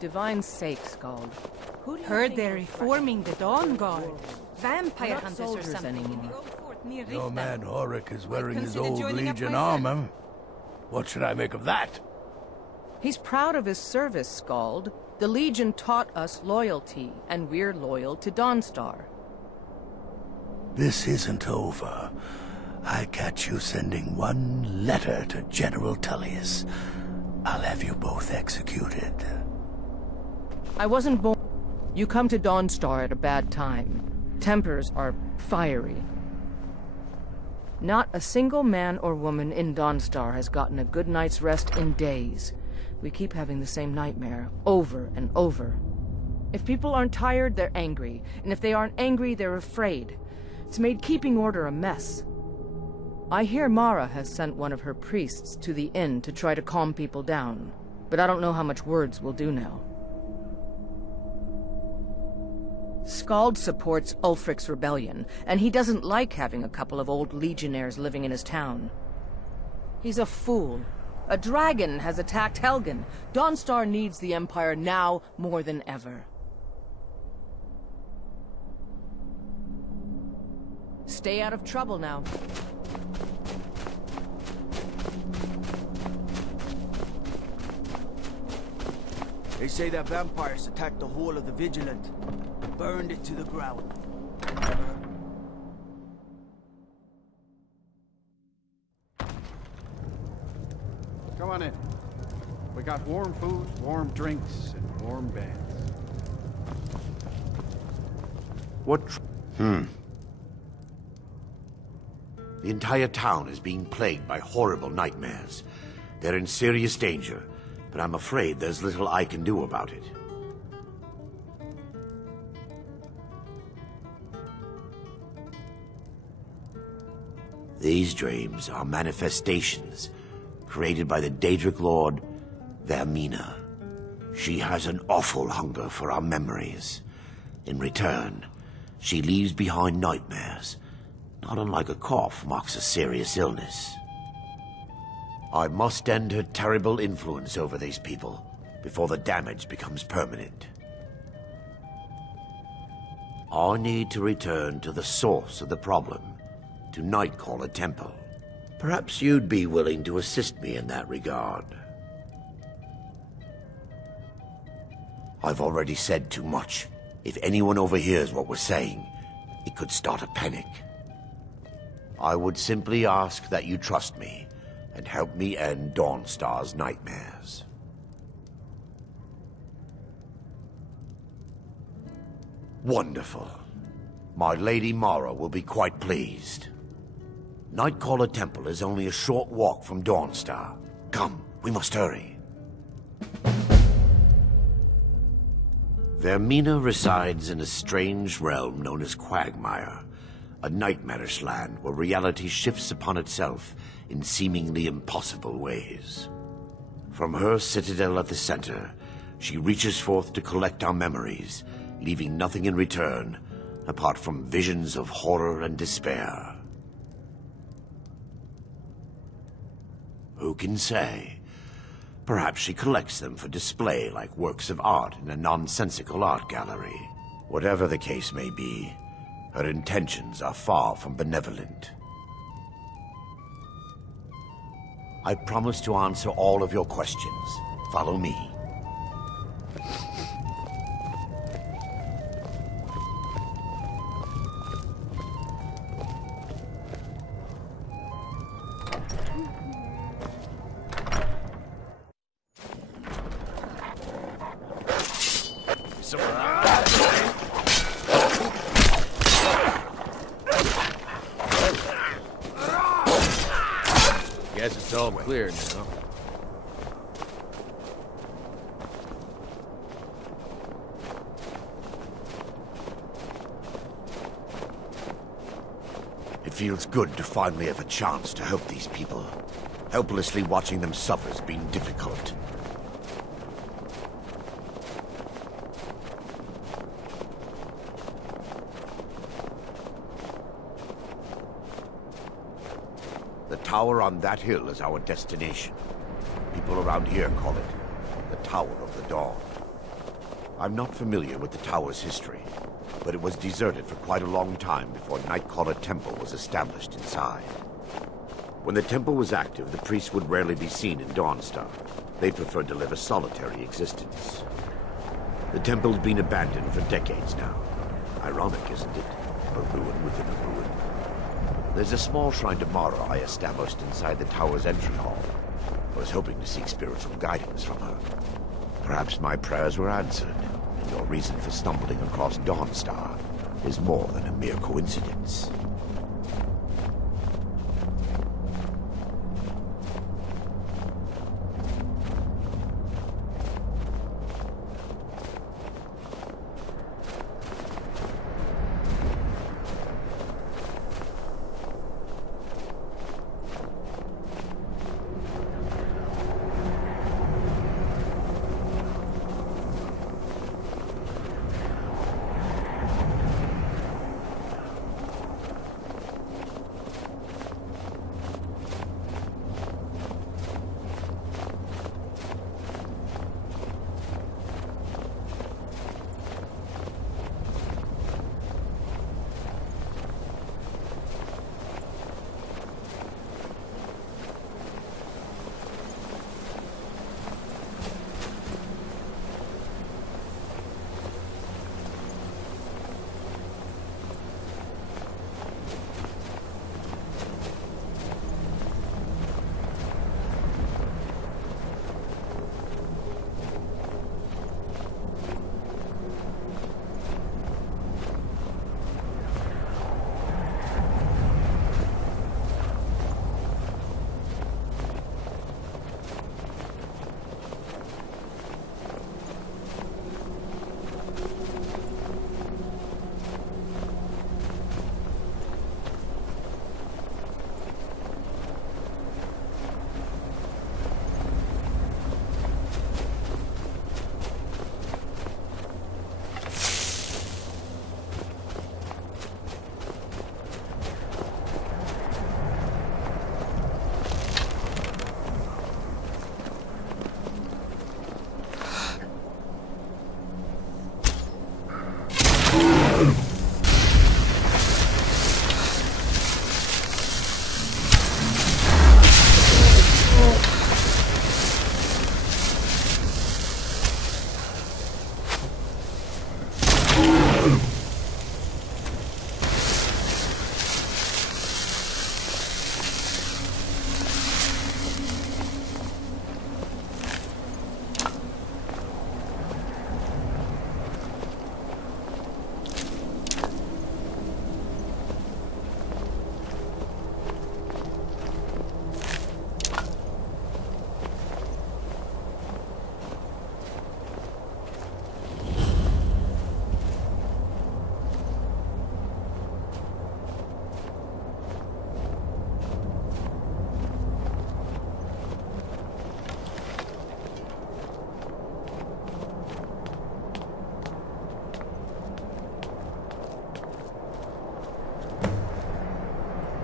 Divine sake, Scald. Who do you Heard think they're you're reforming the Dawn Guard. Vampire We're not hunters or soldiers something in anymore. the old fort near Your Riften. man Horik is wearing his consider old joining up Legion myself. armor. What should I make of that? He's proud of his service, Scald. The Legion taught us loyalty, and we're loyal to Dawnstar. This isn't over. I catch you sending one letter to General Tullius. I'll have you both executed. I wasn't born... You come to Dawnstar at a bad time. Tempers are fiery. Not a single man or woman in Dawnstar has gotten a good night's rest in days. We keep having the same nightmare, over and over. If people aren't tired, they're angry. And if they aren't angry, they're afraid. It's made keeping order a mess. I hear Mara has sent one of her priests to the inn to try to calm people down. But I don't know how much words will do now. Skald supports Ulfric's rebellion, and he doesn't like having a couple of old legionnaires living in his town. He's a fool. A dragon has attacked Helgen. Dawnstar needs the Empire now more than ever. Stay out of trouble now. They say that vampires attacked the whole of the Vigilant, burned it to the ground. Come on in. We got warm food, warm drinks, and warm beds. What? The entire town is being plagued by horrible nightmares. They're in serious danger, but I'm afraid there's little I can do about it. These dreams are manifestations created by the Daedric Lord, Vermina. She has an awful hunger for our memories. In return, she leaves behind nightmares. Not unlike a cough marks a serious illness. I must end her terrible influence over these people before the damage becomes permanent. I need to return to the source of the problem, to Nightcaller Temple. Perhaps you'd be willing to assist me in that regard. I've already said too much. If anyone overhears what we're saying, it could start a panic. I would simply ask that you trust me and help me end Dawnstar's nightmares. Wonderful. My Lady Mara will be quite pleased. Nightcaller Temple is only a short walk from Dawnstar. Come, we must hurry. Vermina resides in a strange realm known as Quagmire, a nightmarish land where reality shifts upon itself in seemingly impossible ways. From her citadel at the center, she reaches forth to collect our memories, leaving nothing in return apart from visions of horror and despair. Who can say? Perhaps she collects them for display like works of art in a nonsensical art gallery. Whatever the case may be, her intentions are far from benevolent. I promise to answer all of your questions. Follow me. Guess it's all clear now. It feels good to finally have a chance to help these people. Helplessly watching them suffer has been difficult. The tower on that hill is our destination. People around here call it the Tower of the Dawn. I'm not familiar with the tower's history, but it was deserted for quite a long time before Nightcaller Temple was established inside. When the temple was active, the priests would rarely be seen in Dawnstar. They preferred to live a solitary existence. The temple's been abandoned for decades now. Ironic, isn't it? A ruin within a ruin. There's a small shrine to Mara I established inside the tower's entry hall. I was hoping to seek spiritual guidance from her. Perhaps my prayers were answered, and your reason for stumbling across Dawnstar is more than a mere coincidence.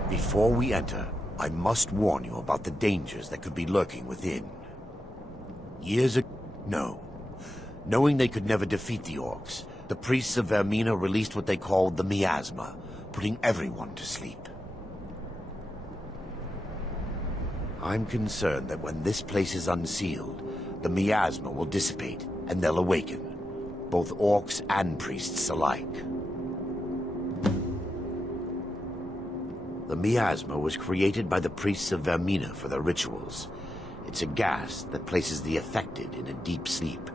Before we enter, I must warn you about the dangers that could be lurking within. Years ago... No. Knowing they could never defeat the orcs, the priests of Vermina released what they called the miasma, putting everyone to sleep. I'm concerned that when this place is unsealed, the miasma will dissipate, and they'll awaken, both orcs and priests alike. The miasma was created by the priests of Vermina for their rituals. It's a gas that places the affected in a deep sleep.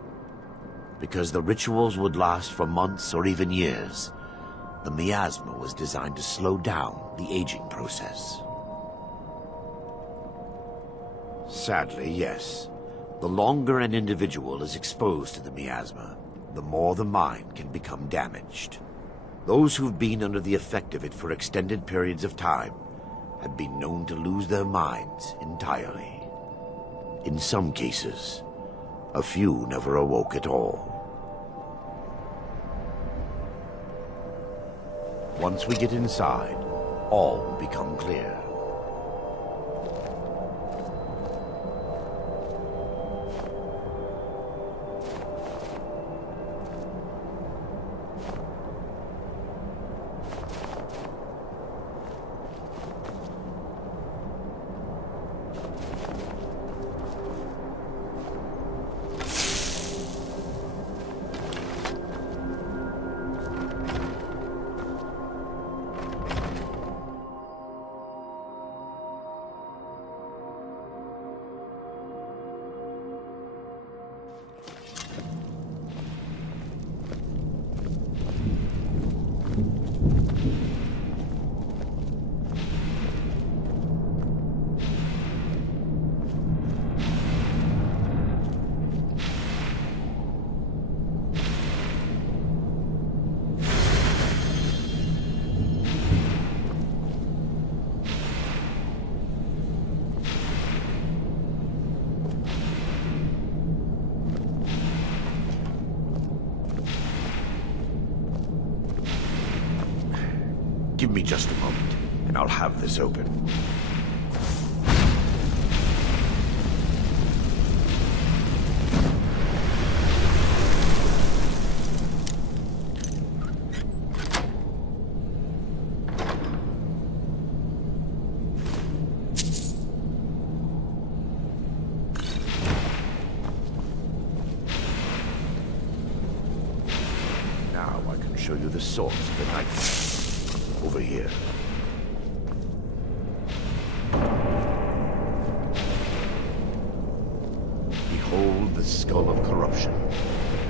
Because the rituals would last for months or even years, the miasma was designed to slow down the aging process. Sadly, yes. The longer an individual is exposed to the miasma, the more the mind can become damaged. Those who've been under the effect of it for extended periods of time have been known to lose their minds entirely. In some cases, a few never awoke at all. Once we get inside, all will become clear. Give me just a moment, and I'll have this open. Show you the source of the nightmare. Over here. Behold the skull of corruption,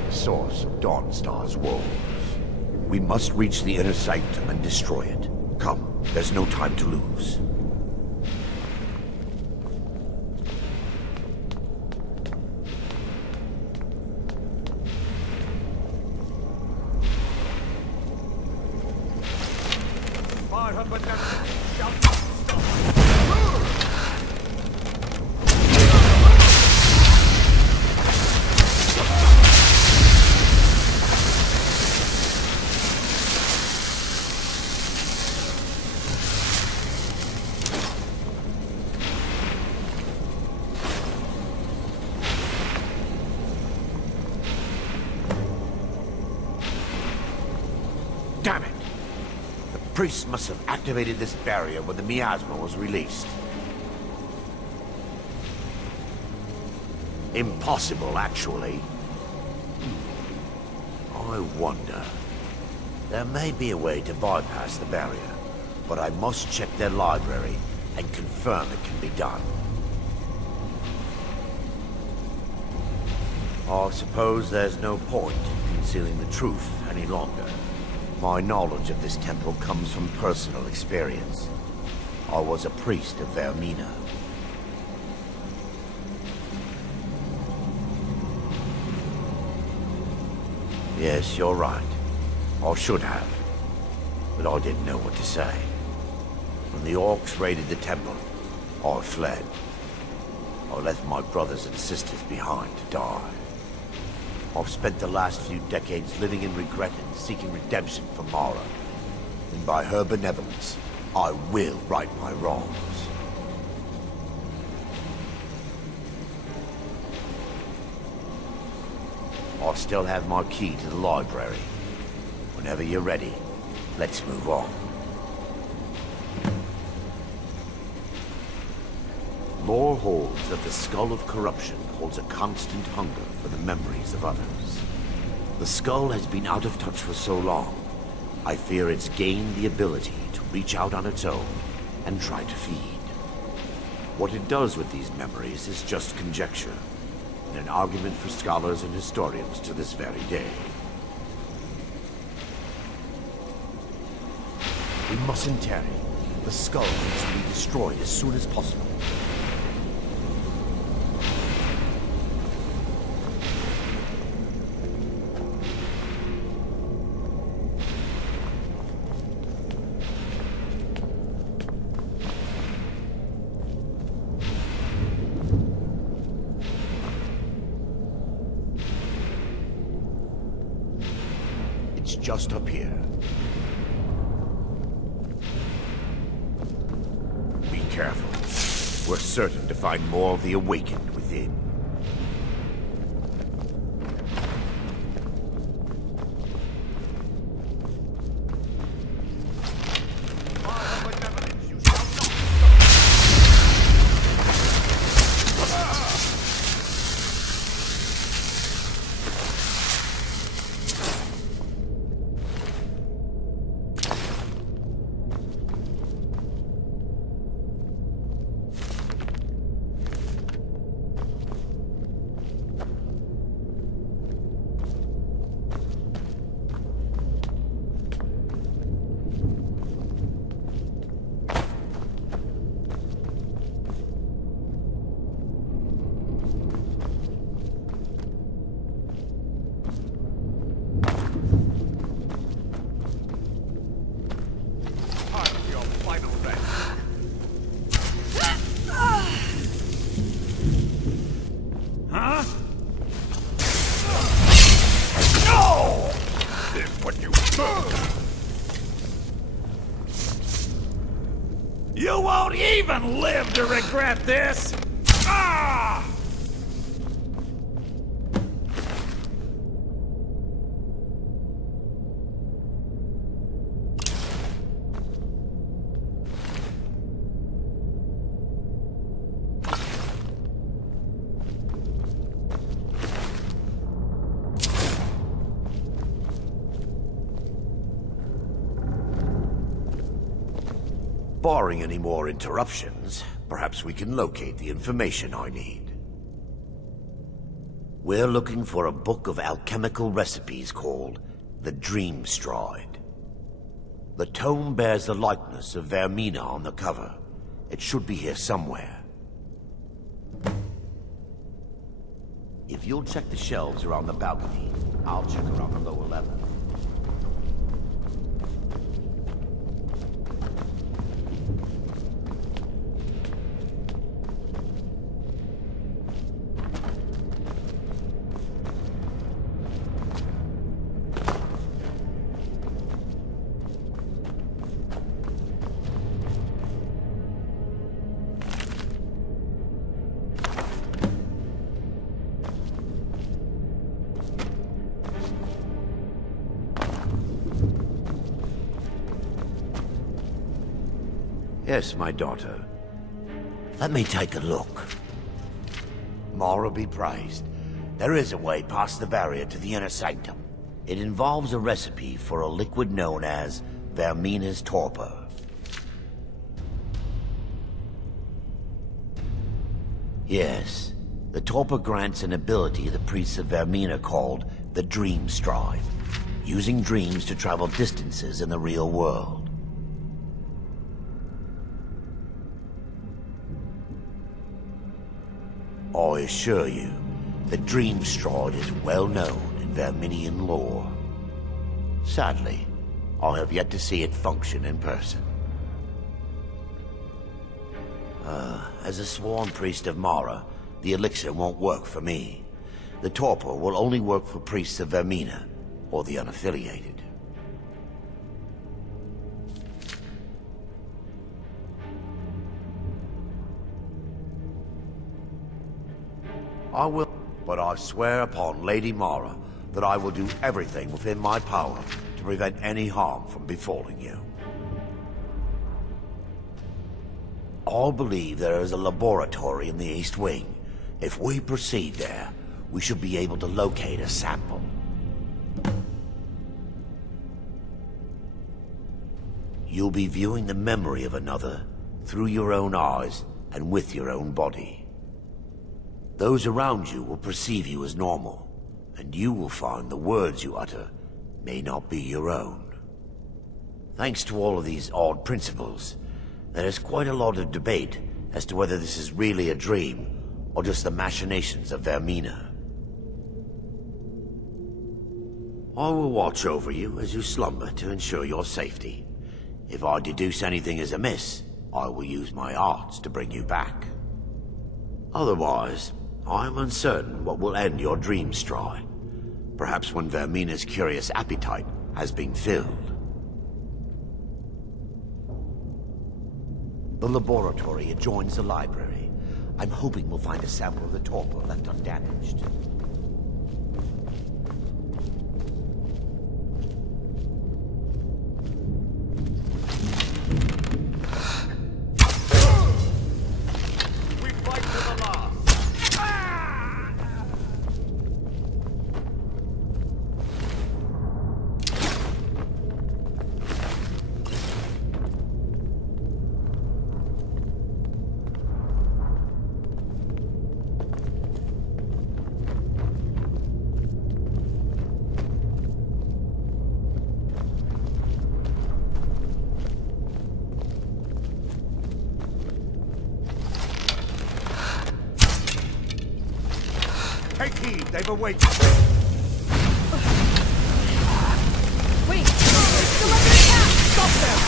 the source of Dawnstar's woes. We must reach the inner sanctum and destroy it. Come, there's no time to lose. Damn it! The priest must have activated this barrier when the miasma was released. Impossible, actually. I wonder. There may be a way to bypass the barrier, but I must check their library and confirm it can be done. I suppose there's no point in concealing the truth any longer. My knowledge of this temple comes from personal experience. I was a priest of Vermina. Yes, you're right. I should have. But I didn't know what to say. When the orcs raided the temple, I fled. I left my brothers and sisters behind to die. I've spent the last few decades living in regret and seeking redemption for Mara. And by her benevolence, I will right my wrongs. I still have my key to the library. Whenever you're ready, let's move on. Lore holds that the Skull of Corruption holds a constant hunger for the memories of others. The skull has been out of touch for so long, I fear it's gained the ability to reach out on its own and try to feed. What it does with these memories is just conjecture, and an argument for scholars and historians to this very day. We mustn't tarry. The skull needs to be destroyed as soon as possible. It's just up here. Be careful. We're certain to find more of the Awakened within. even live to regret this! Ah! Barring any more interruptions, perhaps we can locate the information I need. We're looking for a book of alchemical recipes called the Dream Stride. The tome bears the likeness of Vermina on the cover. It should be here somewhere. If you'll check the shelves around the balcony, I'll check around the lower level. Yes, my daughter. Let me take a look. Mara be praised. There is a way past the barrier to the inner sanctum. It involves a recipe for a liquid known as Vermina's torpor. Yes, the torpor grants an ability the priests of Vermina called the Dream Stride, using dreams to travel distances in the real world. I assure you, the Dream Stride is well known in Verminian lore. Sadly, I have yet to see it function in person. As a sworn priest of Mara, the elixir won't work for me. The torpor will only work for priests of Vermina, or the unaffiliated. I will, but I swear upon Lady Mara that I will do everything within my power to prevent any harm from befalling you. I believe there is a laboratory in the East Wing. If we proceed there, we should be able to locate a sample. You'll be viewing the memory of another through your own eyes and with your own body. Those around you will perceive you as normal, and you will find the words you utter may not be your own. Thanks to all of these odd principles, there is quite a lot of debate as to whether this is really a dream or just the machinations of Vermina. I will watch over you as you slumber to ensure your safety. If I deduce anything is amiss, I will use my arts to bring you back. Otherwise, I am uncertain what will end your dream stride. Perhaps when Vermina's curious appetite has been filled. The laboratory adjoins the library. I'm hoping we'll find a sample of the torpor left undamaged. Take heed, they've awakened. Wait! Still under attack! Stop them!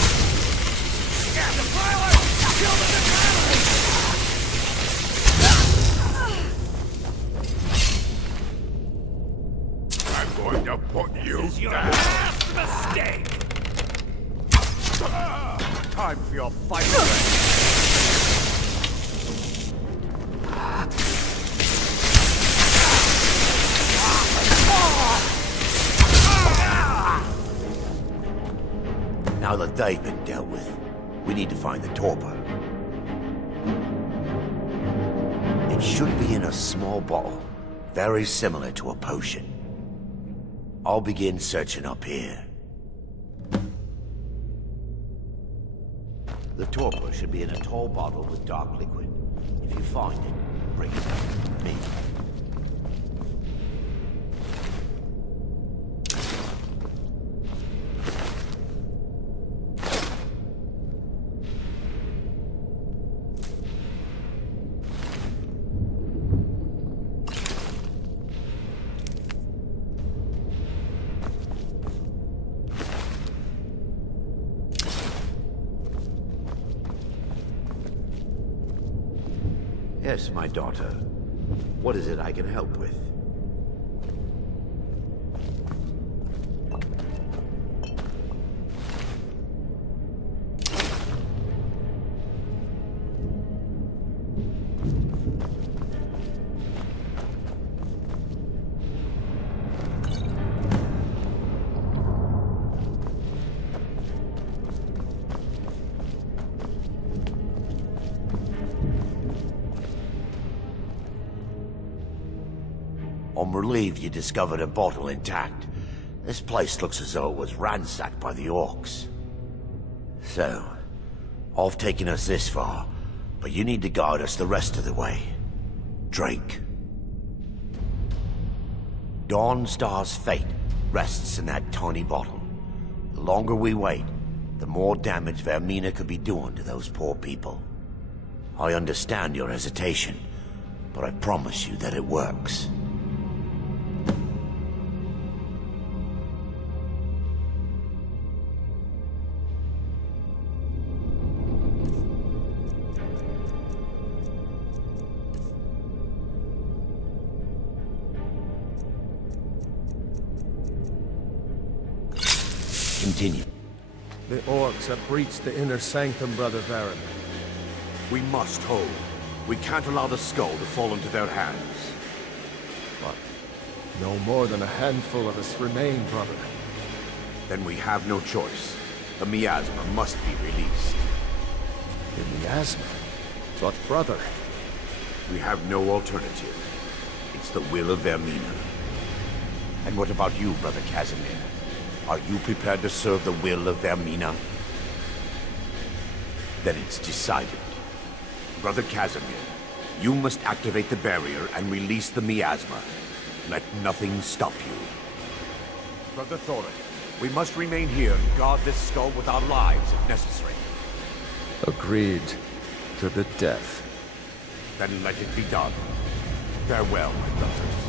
Yeah, defiler! Kill the defiler! I'm going to put you down. Your last mistake! Time for your fight. Now that they've been dealt with, we need to find the torpor. It should be in a small bottle, very similar to a potion. I'll begin searching up here. The torpor should be in a tall bottle with dark liquid. If you find it, bring it back to me. Yes, my daughter. What is it I can help with? I'm relieved you discovered a bottle intact. This place looks as though it was ransacked by the orcs. So, I've taken us this far, but you need to guide us the rest of the way. Drink. Dawnstar's fate rests in that tiny bottle. The longer we wait, the more damage Vermina could be doing to those poor people. I understand your hesitation, but I promise you that it works. Continue. The orcs have breached the inner sanctum, Brother Varen. We must hold. We can't allow the skull to fall into their hands. But no more than a handful of us remain, brother. Then we have no choice. The miasma must be released. The miasma? But brother... We have no alternative. It's the will of Vermina. And what about you, Brother Casimir? Are you prepared to serve the will of Vermina? Then it's decided. Brother Casimir, you must activate the barrier and release the miasma. Let nothing stop you. Brother Thorin, we must remain here and guard this skull with our lives if necessary. Agreed. To the death. Then let it be done. Farewell, my brothers.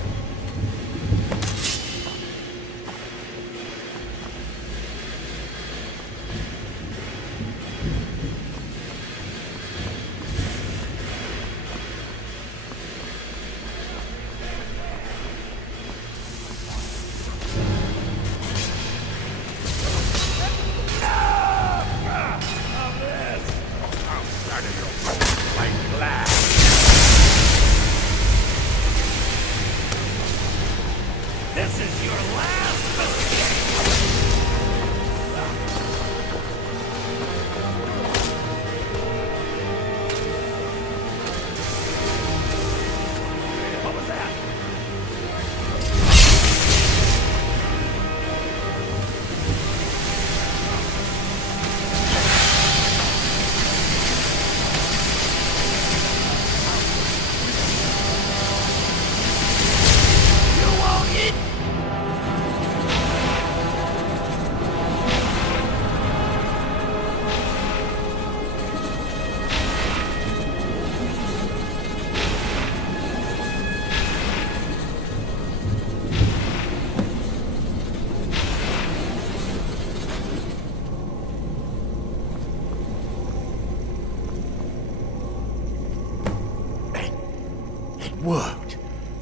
Worked.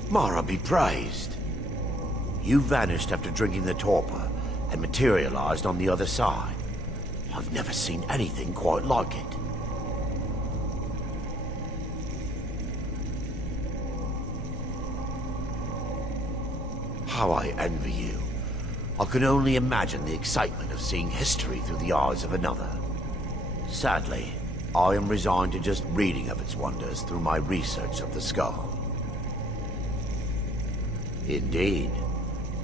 Mara be praised. You vanished after drinking the torpor and materialized on the other side. I've never seen anything quite like it. How I envy you. I can only imagine the excitement of seeing history through the eyes of another. Sadly, I am resigned to just reading of its wonders through my research of the skull. Indeed,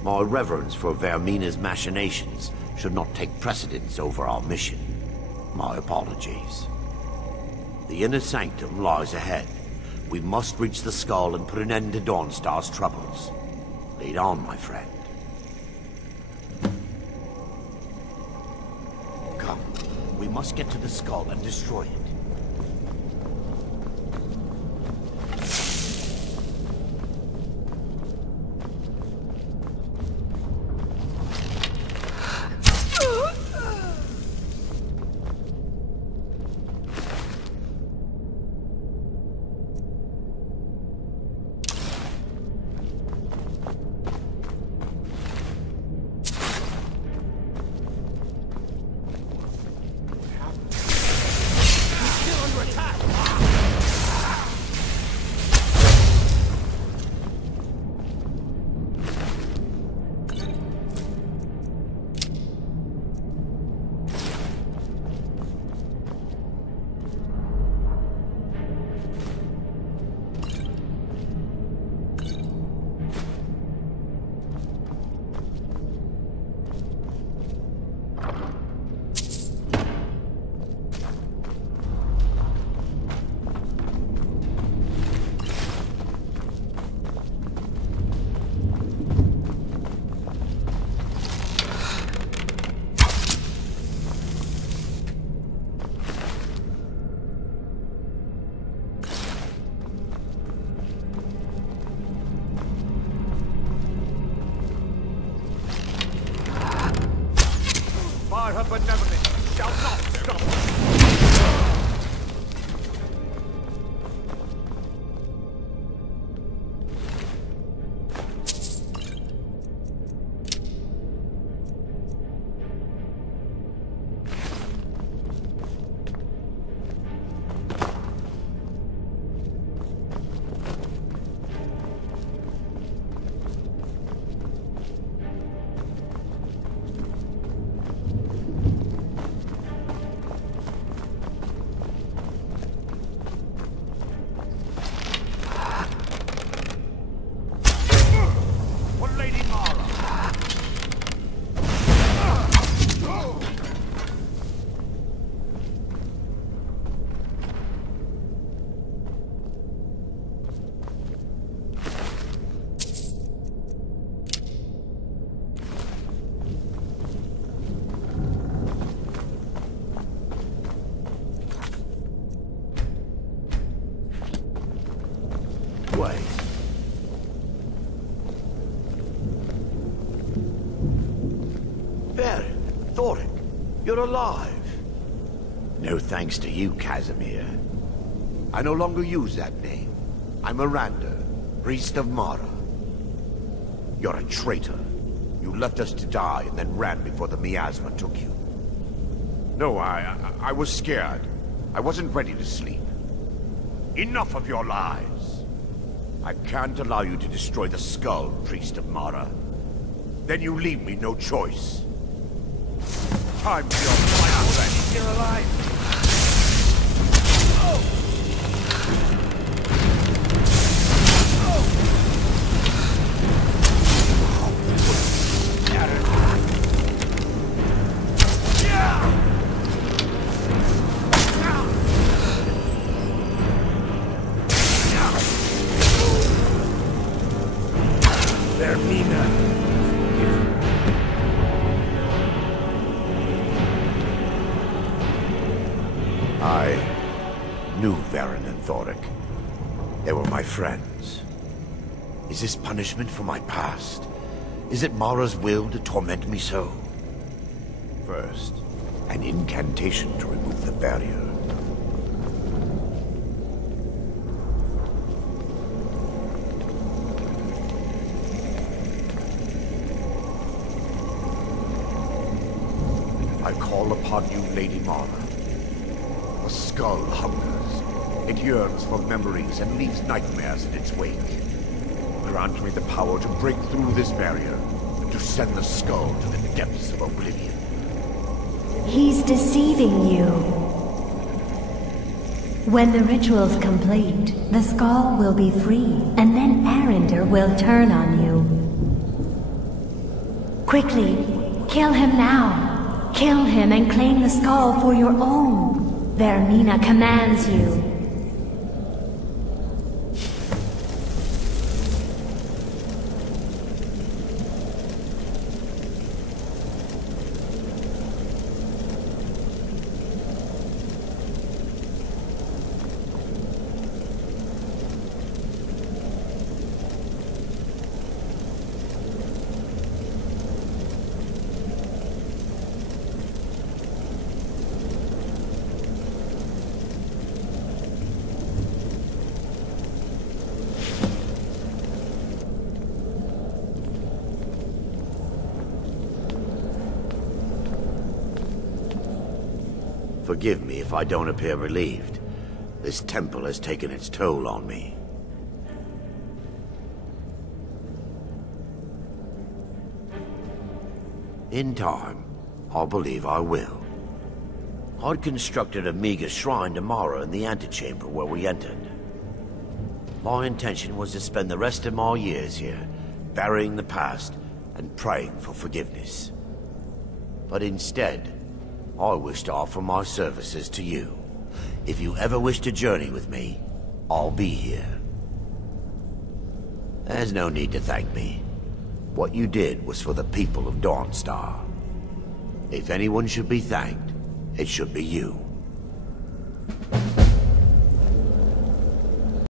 my reverence for Vermina's machinations should not take precedence over our mission. My apologies. The inner sanctum lies ahead. We must reach the skull and put an end to Dawnstar's troubles. Lead on, my friend. Come, we must get to the skull and destroy it. Her benevolence shall not stop. You're alive. No thanks to you, Casimir. I no longer use that name. I'm Miranda, priest of Mara. You're a traitor. You left us to die and then ran before the miasma took you. No, I was scared. I wasn't ready to sleep. Enough of your lies. I can't allow you to destroy the skull, priest of Mara. Then you leave me no choice. Time for your final rest. You're alive. I knew Varen and Daedric. They were my friends. Is this punishment for my past? Is it Mara's will to torment me so? First, an incantation to remove the barrier. I call upon you, Lady Mara. The skull hungers. It yearns for memories and leaves nightmares in its wake. grant me the power to break through this barrier, and to send the skull to the depths of oblivion. He's deceiving you. When the ritual's complete, the skull will be free, and then Arender will turn on you. Quickly, kill him now. Kill him and claim the skull for your own. Vermina commands you. Forgive me if I don't appear relieved. This temple has taken its toll on me. In time, I believe I will. I'd constructed a meager shrine to Mara in the antechamber where we entered. My intention was to spend the rest of my years here, burying the past and praying for forgiveness. But instead, I wish to offer my services to you. If you ever wish to journey with me, I'll be here. There's no need to thank me. What you did was for the people of Dawnstar. If anyone should be thanked, it should be you.